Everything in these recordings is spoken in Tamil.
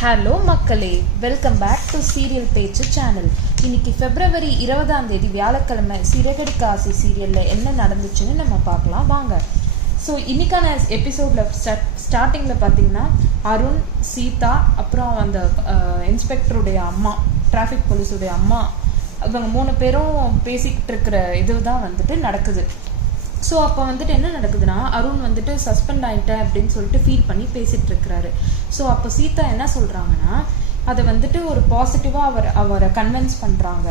ஹலோ மக்களே. வெல்கம் பேக் டு சீரியல் பேச்சு சேனல் இன்னைக்கு பிப்ரவரி இருபதாம் தேதி வியாழக்கிழமை சிறகடிக்க ஆசை சீரியலில் என்ன நடந்துச்சுன்னு நம்ம பார்க்கலாம். வாங்க. ஸோ இன்றைக்கான எபிசோடில் ஸ்டார்டிங்கில் பார்த்தீங்கன்னா அருண் சீதா அப்புறம் அந்த இன்ஸ்பெக்டருடைய அம்மா டிராஃபிக் போலீஸுடைய அம்மா இவங்க மூணு பேரும் பேசிக்கிட்டு இருக்கிற இதுதான் வந்துட்டு நடக்குது. ஸோ அப்போ வந்துட்டு என்ன நடக்குதுன்னா அருண் வந்துட்டு சஸ்பெண்ட் ஆகிட்டேன் அப்படின்னு சொல்லிட்டு ஃபீல் பண்ணி பேசிட்டு இருக்கிறாரு ஸோ அப்போ சீதா என்ன சொல்றாங்கன்னா அதை வந்துட்டு ஒரு பாசிட்டிவாக அவர் அவரை கன்வின்ஸ் பண்ணுறாங்க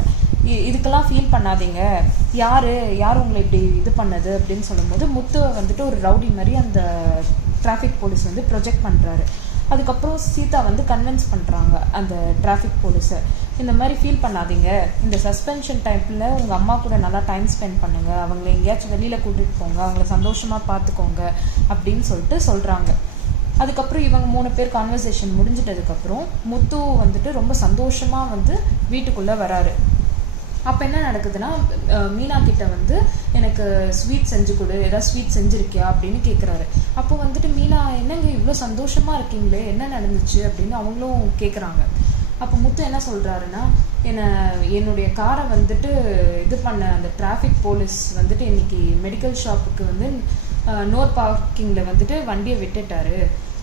இதுக்கெல்லாம் ஃபீல் பண்ணாதீங்க. யாரு யார் உங்களை இப்படி இது பண்ணது அப்படின்னு சொல்லும்போது முத்துவை வந்துட்டு ஒரு ரவுடி மாதிரி அந்த டிராஃபிக் போலீஸ் வந்து ப்ரொஜெக்ட் பண்ணுறாரு அதுக்கப்புறம் சீதா வந்து கன்வின்ஸ் பண்ணுறாங்க அந்த டிராஃபிக் போலீஸை இந்த மாதிரி ஃபீல் பண்ணாதீங்க. இந்த சஸ்பென்ஷன் டைப்பில் உங்கள் அம்மா கூட நல்லா டைம் ஸ்பெண்ட் பண்ணுங்கள் அவங்கள எங்கேயாச்சும் வெளியில் கூட்டிகிட்டு போங்க. அவங்கள சந்தோஷமாக பார்த்துக்கோங்க அப்படின்னு சொல்லிட்டு சொல்கிறாங்க அதுக்கப்புறம் இவங்க மூணு பேர் கான்வர்சேஷன் முடிஞ்சிட்டதுக்கப்புறம் முத்து வந்துட்டு ரொம்ப சந்தோஷமாக வந்து வீட்டுக்குள்ளே வராரு. அப்போ என்ன நடக்குதுன்னா மீனா கிட்ட வந்து எனக்கு ஸ்வீட் செஞ்சு கொடு ஏதாவது ஸ்வீட் செஞ்சுருக்கியா அப்படின்னு கேட்குறாரு அப்போ வந்துட்டு மீனா என்னங்க இவ்வளோ சந்தோஷமாக இருக்கீங்களே என்ன நடந்துச்சு? அப்படின்னு அவங்களும் கேட்குறாங்க அப்போ முத்து என்ன சொல்கிறாருன்னா என்னை என்னுடைய காரை வந்துட்டு இது பண்ண அந்த டிராஃபிக் போலீஸ் வந்துட்டு இன்னைக்கு மெடிக்கல் ஷாப்புக்கு வந்து நோர் பார்க்கிங்கில் வந்துட்டு வண்டியை விட்டுட்டாரு.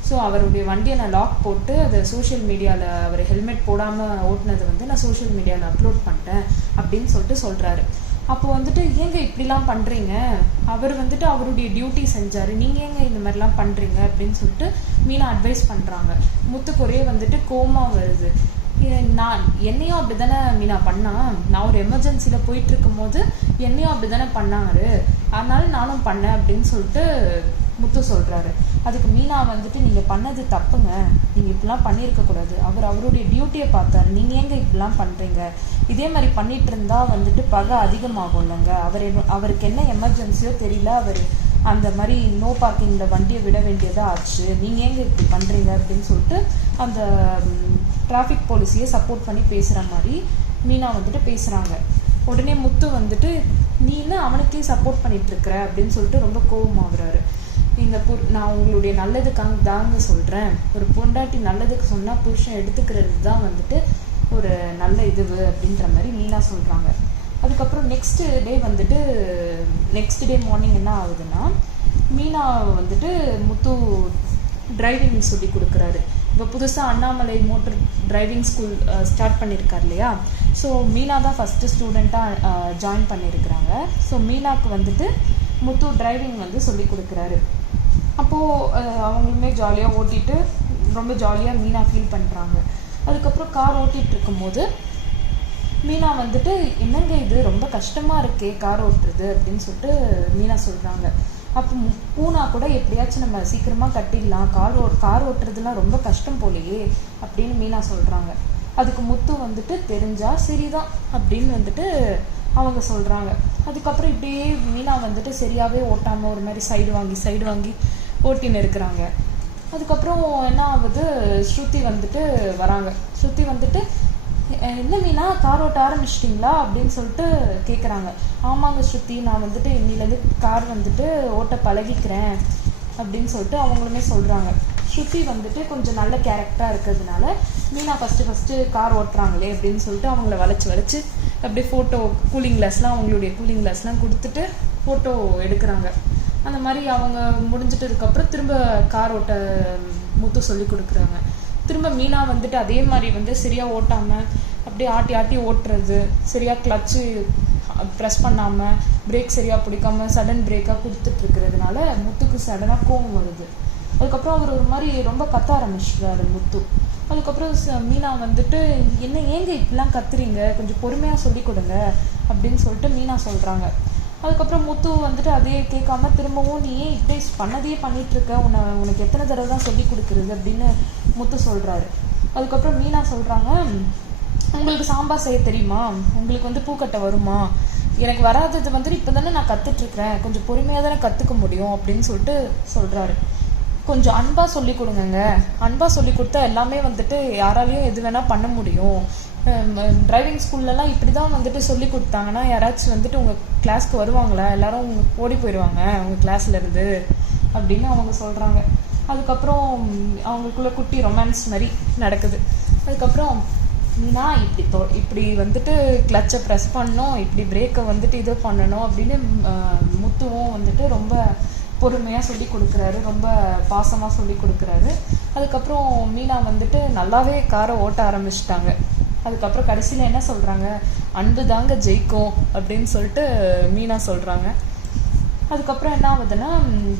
ஸோ அவருடைய வண்டியை நான் லாக் போட்டு அதை சோஷியல் மீடியாவில் அவர் ஹெல்மெட் போடாமல் ஓட்டுனது வந்து நான் சோஷியல் மீடியாவில் அப்லோட் பண்ணிட்டேன் அப்படின்னு சொல்லிட்டு சொல்கிறாரு அப்போ வந்துட்டு ஏங்க இப்படிலாம் பண்ணுறீங்க அவர் வந்துட்டு அவருடைய டியூட்டி செஞ்சார். நீங்கள் ஏங்க இந்த மாதிரிலாம் பண்ணுறீங்க அப்படின்னு சொல்லிட்டு மீனா அட்வைஸ் பண்ணுறாங்க முத்துக்குறையே வந்துட்டு கோமா வருது. நான் என்னையும் அப்படி தானே மீனா பண்ணான் நான் ஒரு எமர்ஜென்சியில் போயிட்டு இருக்கும்போது என்னையும் அப்படி தானே பண்ணாரு? அதனால நானும் பண்ணேன் அப்படின்னு சொல்லிட்டு முத்து சொல்கிறாரு அதுக்கு மீனா வந்துட்டு நீங்கள் பண்ணது தப்புங்க. நீங்கள் இப்படிலாம் பண்ணியிருக்கக்கூடாது அவர் அவருடைய டியூட்டியை பார்த்தார். நீங்கள் ஏங்க இப்படிலாம் பண்ணுறீங்க இதே மாதிரி பண்ணிட்டு இருந்தா வந்துட்டு பகை அதிகமாகும் இல்லைங்க அவர் என்ன- அவருக்கு என்ன எமர்ஜென்சியோ தெரியல. அவர் அந்த மாதிரி நோ பார்க்கிங்கில் வண்டியை விட வேண்டியதாக ஆச்சு. நீங்கள் ஏங்க இப்படி பண்ணுறீங்க அப்படின்னு சொல்லிட்டு அந்த டிராஃபிக் போலீஸையே சப்போர்ட் பண்ணி பேசுகிற மாதிரி மீனா வந்துட்டு பேசுகிறாங்க உடனே முத்து வந்துட்டு நீ என்ன அவனுக்கே சப்போர்ட் பண்ணிட்டு இருக்கிற அப்படின்னு சொல்லிட்டு ரொம்ப கோபமாகறாரு இந்த பு நான் உங்களுடைய நல்லதுக்காக தாங்க சொல்கிறேன் ஒரு பொண்டாட்டி நல்லதுக்கு சொன்னால் புருஷன் எடுத்துக்கிறது தான் வந்துட்டு ஒரு நல்ல இதுவு அப்படின்ற மாதிரி மீனா சொல்கிறாங்க அதுக்கப்புறம் நெக்ஸ்ட் டே வந்துட்டு நெக்ஸ்ட் டே மார்னிங் என்ன ஆகுதுன்னா மீனா வந்துட்டு முத்து டிரைவிங் சொல்லி கொடுக்குறாரு. இப்போ புதுசாக Annamalai motor driving school start பண்ணியிருக்கார் இல்லையா? ஸோ மீனா தான் ஃபஸ்ட்டு ஸ்டூடெண்ட்டாக ஜாயின் பண்ணியிருக்கிறாங்க ஸோ மீனாக்கு வந்துட்டு முத்து டிரைவிங் வந்து சொல்லி கொடுக்குறாரு. அப்போது அவங்களுமே ஜாலியாக ஓட்டிட்டு ரொம்ப ஜாலியாக மீனா ஃபீல் பண்ணுறாங்க அதுக்கப்புறம் கார் ஓட்டிகிட்டு இருக்கும்போது மீனா வந்துட்டு என்னங்க இது? ரொம்ப கஷ்டமாக இருக்கே கார் ஓட்டுறது அப்படின்னு சொல்லிட்டு மீனா சொல்கிறாங்க அப்போ பூனா கூட எப்படியாச்சும் நம்ம சீக்கிரமாக கட்டிடலாம். கார் ஓ கார் ஓட்டுறதுலாம் ரொம்ப கஷ்டம் போலையே அப்படின்னு மீனா சொல்கிறாங்க அதுக்கு முத்து வந்துட்டு தெரிஞ்சா சரிதான் அப்படின்னு வந்துட்டு அவங்க சொல்றாங்க. அதுக்கப்புறம் இப்படியே மீனா வந்துட்டு சரியாவே ஓட்டாம ஒரு மாதிரி சைடு வாங்கி சைடு வாங்கி ஓட்டின்னு இருக்கிறாங்க. அதுக்கப்புறம் என்ன ஆகுது? ஸ்ருதி வந்துட்டு வராங்க. ஸ்ருதி வந்துட்டு என்ன மீனா கார் ஓட்ட ஆரம்பிச்சிட்டிங்களா? அப்படின்னு சொல்லிட்டு கேட்குறாங்க ஆமாங்க ஸ்ருதி நான் வந்துட்டு இன்னிலேருந்து கார் வந்துட்டு ஓட்ட பழகிக்கிறேன். அப்படின்னு சொல்லிட்டு அவங்களுமே சொல்கிறாங்க ஸ்ருதி வந்துட்டு கொஞ்சம் நல்ல கேரக்டராக இருக்கிறதுனால மீனா ஃபஸ்ட்டு ஃபஸ்ட்டு கார் ஓட்டுறாங்களே அப்படின்னு சொல்லிட்டு அவங்கள வளைச்சி வளைச்சி அப்படியே ஃபோட்டோ கூலிங் கிளாஸ்லாம் அவங்களுடைய கூலிங் கிளாஸ்லாம் கொடுத்துட்டு ஃபோட்டோ எடுக்கிறாங்க. அந்த மாதிரி அவங்க முடிஞ்சிட்டதுக்கப்புறம் திரும்ப கார் ஓட்ட முத்து சொல்லி கொடுக்குறாங்க. திரும்ப மீனா வந்துட்டு அதே மாதிரி வந்து சரியாக ஓட்டாமல் அப்படியே ஆட்டி ஆட்டி ஓட்டுறது சரியாக கிளச்சு ப்ரெஸ் பண்ணாமல் பிரேக் சரியாக பிடிக்காம சடன் பிரேக்காக கொடுத்துட்ருக்கிறதுனால முத்துக்கு சடனாக கோவம் வருது. அதுக்கப்புறம் அவர் ஒரு மாதிரி ரொம்ப கத்த ஆரம்பிச்சிடுறாரு முத்து. அதுக்கப்புறம் மீனா வந்துட்டு என்ன ஏங்க இப்படிலாம் கத்துறீங்க? கொஞ்சம் பொறுமையாக சொல்லி கொடுங்க அப்படின்னு சொல்லிட்டு மீனா சொல்கிறாங்க அதுக்கப்புறம் முத்து வந்துட்டு அதையே கேட்காம திரும்பவும் நீ ஏன் இப்படி பண்ணதையே பண்ணிட்டு இருக்க உன்னை உனக்கு எத்தனை தடவை தான் சொல்லி கொடுக்குறது? அப்படின்னு முத்து சொல்கிறாரு அதுக்கப்புறம் மீனா சொல்கிறாங்க உங்களுக்கு சாம்பார் செய்ய தெரியுமா? உங்களுக்கு வந்து பூக்கட்டை வருமா? எனக்கு வராதது வந்துட்டு இப்போ தானே நான் கத்துட்டு கொஞ்சம் பொறுமையாக தானே கற்றுக்க முடியும் அப்படின்னு சொல்லிட்டு சொல்கிறாரு கொஞ்சம் அன்பாக சொல்லி கொடுங்கங்க. அன்பாக சொல்லி கொடுத்தா எல்லாமே வந்துட்டு யாராலையும் எது வேணால் பண்ண முடியும். டிரைவிங் ஸ்கூல்லலாம் இப்படி தான் வந்துட்டு சொல்லி கொடுத்தாங்கன்னா யாராச்சும் வந்துட்டு உங்கள் கிளாஸ்க்கு வருவாங்களா? எல்லாரும் ஓடி போயிடுவாங்க உங்கள் கிளாஸ்லேருந்து அப்படின்னு அவங்க சொல்கிறாங்க அதுக்கப்புறம் அவங்களுக்குள்ள குட்டி ரொமான்ஸ் மாதிரி நடக்குது. அதுக்கப்புறம் நான் இப்படி தோ இப்படி வந்துட்டு கிளச்சை ப்ரெஸ் பண்ணணும் இப்படி பிரேக்கை வந்துட்டு இது பண்ணணும் அப்படின்னு முத்துவும் வந்துட்டு ரொம்ப பொறுமையாக சொல்லி கொடுக்குறாரு ரொம்ப பாசமாக சொல்லி கொடுக்குறாரு. அதுக்கப்புறம் மீனா வந்துட்டு நல்லாவே காரை ஓட்ட ஆரம்பிச்சிட்டாங்க. அதுக்கப்புறம் கடைசியில் என்ன சொல்கிறாங்க அன்பு தாங்க ஜெயிக்கும் அப்படின்னு சொல்லிட்டு மீனா சொல்கிறாங்க அதுக்கப்புறம் என்ன ஆகுதுன்னா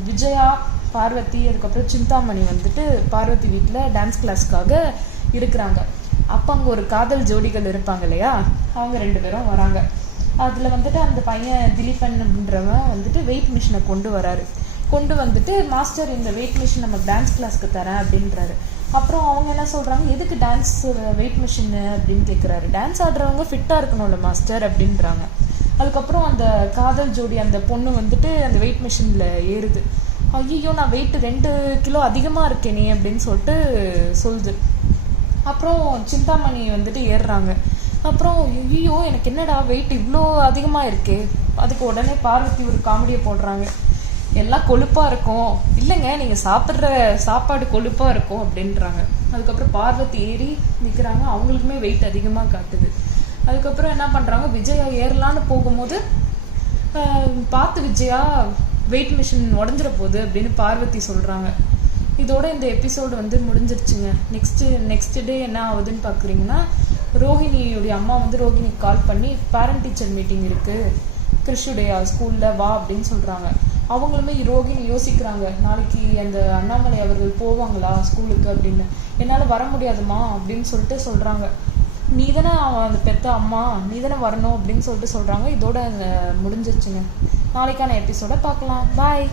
விஜயா பார்வதி அதுக்கப்புறம் சிந்தாமணி வந்துட்டு பார்வதி வீட்டில் டான்ஸ் கிளாஸ்க்காக இருக்கிறாங்க. அப்போ அங்கே ஒரு காதல் ஜோடிகள் இருப்பாங்க இல்லையா? அவங்க ரெண்டு பேரும் வராங்க. அதில் வந்துட்டு அந்த பையன் திலீபன் அப்படின்றவன் வந்துட்டு வெயிட் மிஷினை கொண்டு வராரு. கொண்டு வந்துட்டு மாஸ்டர் இந்த வெயிட் மிஷின் நம்ம டான்ஸ் கிளாஸ்க்கு தரேன் அப்படின்றாரு. அப்புறம் அவங்க என்ன சொல்கிறாங்க எதுக்கு டான்ஸ் வெயிட் மிஷின் அப்படின்னு கேட்குறாரு டான்ஸ் ஆடுறவங்க ஃபிட்டாக இருக்கணும்ல மாஸ்டர் அப்படின்றாங்க. அதுக்கப்புறம் அந்த காதல் ஜோடி அந்த பொண்ணு வந்துட்டு அந்த வெயிட் மிஷினில் ஏறுது. ஐயோ நான் வெயிட் ரெண்டு கிலோ அதிகமாக இருக்கேனே அப்படின்னு சொல்லிட்டு சொல்லுது. அப்புறம் சிந்தாமணி வந்துட்டு ஏறுறாங்க. அப்புறம் ஐயோ எனக்கு என்னடா வெயிட் இவ்வளோ அதிகமாக இருக்கே? அதுக்கு உடனே பார்வதி ஒரு காமெடியை போடுறாங்க. எல்லாம் கொழுப்பாக இருக்கும். இல்லைங்க நீங்கள் சாப்பிட்ற சாப்பாடு கொழுப்பாக இருக்கும் அப்படின்றாங்க. அதுக்கப்புறம் பார்வதி ஏறி நிற்கிறாங்க அவங்களுக்குமே வெயிட் அதிகமாக காட்டுது. அதுக்கப்புறம் என்ன பண்ணுறாங்க விஜயா ஏறலான்னு போகும்போது பார்த்து விஜயா வெயிட் மிஷின் உடஞ்சிட போகுது அப்படின்னு பார்வதி சொல்கிறாங்க இதோட இந்த எபிசோடு வந்து முடிஞ்சிருச்சுங்க. நெக்ஸ்ட்டு நெக்ஸ்ட் டே என்ன ஆகுதுன்னு பார்க்குறீங்கன்னா ரோஹிணியுடைய அம்மா வந்து ரோஹிணிக்கு கால் பண்ணி பேரண்ட் டீச்சர் மீட்டிங் இருக்குது கிறிஷுடைய ஸ்கூலில் வா அப்படின்னு சொல்கிறாங்க அவங்களுமே ரோகிணி யோசிக்கிறாங்க. நாளைக்கு அந்த அண்ணாமலை அவர்கள் போவாங்களா ஸ்கூலுக்கு அப்படின்னு. என்னால் வர முடியாதுமா அப்படின்னு சொல்லிட்டு சொல்கிறாங்க நீ தானே அவன் அந்த பெத்த அம்மா நீ தானே வரணும் அப்படின்னு சொல்லிட்டு சொல்கிறாங்க இதோட அஹ், முடிஞ்சிருச்சுங்க. நாளைக்கான எபிசோட பார்க்கலாம். பாய்